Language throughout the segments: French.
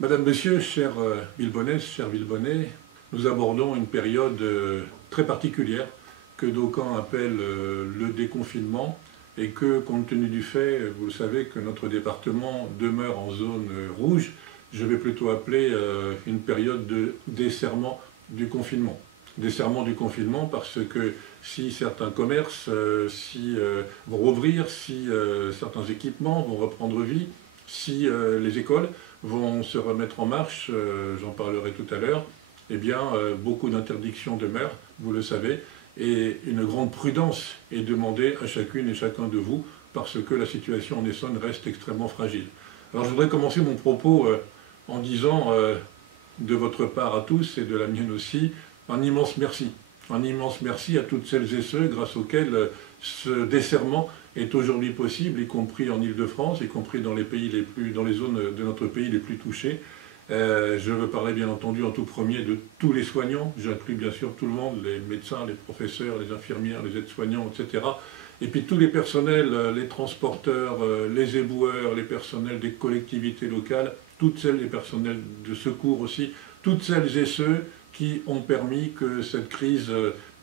Madame, Monsieur, cher Villebonnais, cher Villebonnais, nous abordons une période très particulière que d'aucuns appellent le déconfinement et que, compte tenu du fait, vous le savez, que notre département demeure en zone rouge, je vais plutôt appeler une période de desserrement du confinement. Desserrement du confinement parce que si certains commerces vont rouvrir, si certains équipements vont reprendre vie, si les écoles vont se remettre en marche, j'en parlerai tout à l'heure, eh bien beaucoup d'interdictions demeurent, vous le savez, et une grande prudence est demandée à chacune et chacun de vous parce que la situation en Essonne reste extrêmement fragile. Alors je voudrais commencer mon propos en disant de votre part à tous et de la mienne aussi, un immense merci. Un immense merci à toutes celles et ceux grâce auxquels ce desserrement est aujourd'hui possible, y compris en Île-de-France, y compris dans les zones de notre pays les plus touchées. Je veux parler bien entendu en tout premier de tous les soignants, j'inclus bien sûr tout le monde, les médecins, les professeurs, les infirmières, les aides-soignants, etc. Et puis tous les personnels, les transporteurs, les éboueurs, les personnels des collectivités locales, toutes celles, les personnels de secours aussi, toutes celles et ceux qui ont permis que cette crise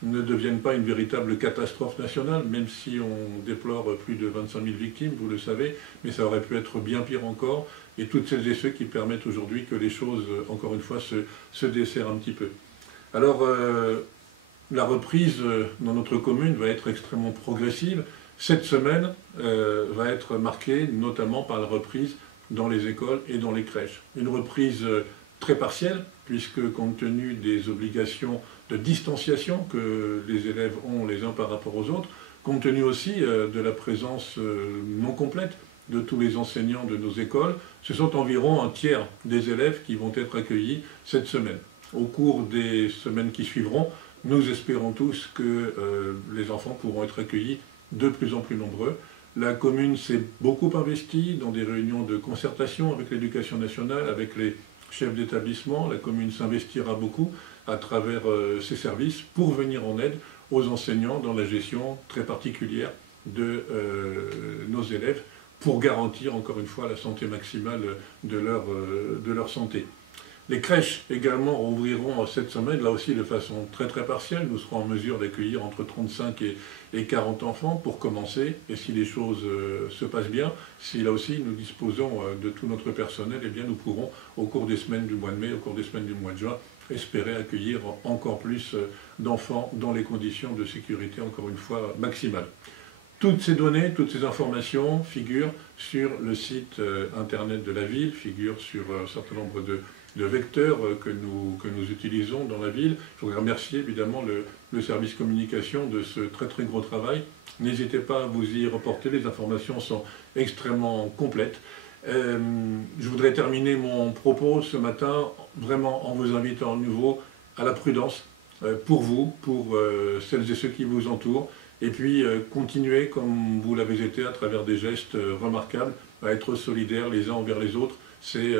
ne devienne pas une véritable catastrophe nationale, même si on déplore plus de 25 000 victimes, vous le savez, mais ça aurait pu être bien pire encore, et toutes celles et ceux qui permettent aujourd'hui que les choses, encore une fois, se desserrent un petit peu. Alors, la reprise dans notre commune va être extrêmement progressive. Cette semaine va être marquée notamment par la reprise dans les écoles et dans les crèches. Une reprise très partielle, puisque compte tenu des obligations de distanciation que les élèves ont les uns par rapport aux autres, compte tenu aussi de la présence non complète de tous les enseignants de nos écoles, ce sont environ un tiers des élèves qui vont être accueillis cette semaine. Au cours des semaines qui suivront, nous espérons tous que les enfants pourront être accueillis de plus en plus nombreux. La commune s'est beaucoup investie dans des réunions de concertation avec l'éducation nationale, avec les chefs d'établissement. La commune s'investira beaucoup à travers ses services pour venir en aide aux enseignants dans la gestion très particulière de nos élèves pour garantir encore une fois la santé maximale de leur santé. Les crèches également rouvriront cette semaine, là aussi de façon très partielle. Nous serons en mesure d'accueillir entre 35 et 40 enfants pour commencer. Et si les choses se passent bien, si là aussi nous disposons de tout notre personnel, eh bien nous pourrons au cours des semaines du mois de mai, au cours des semaines du mois de juin, espérer accueillir encore plus d'enfants dans les conditions de sécurité, encore une fois, maximales. Toutes ces données, toutes ces informations figurent sur le site internet de la ville, figurent sur un certain nombre de vecteurs que nous utilisons dans la ville. Je voudrais remercier évidemment le service communication de ce très gros travail. N'hésitez pas à vous y reporter, les informations sont extrêmement complètes. Je voudrais terminer mon propos ce matin vraiment en vous invitant à nouveau à la prudence pour vous, pour celles et ceux qui vous entourent, et puis continuez comme vous l'avez été à travers des gestes remarquables, à être solidaires les uns envers les autres. C'est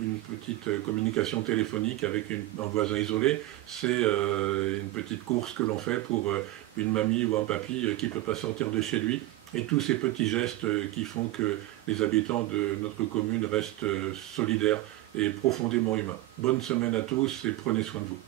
une petite communication téléphonique avec un voisin isolé, c'est une petite course que l'on fait pour une mamie ou un papy qui ne peut pas sortir de chez lui, et tous ces petits gestes qui font que les habitants de notre commune restent solidaires et profondément humains. Bonne semaine à tous et prenez soin de vous.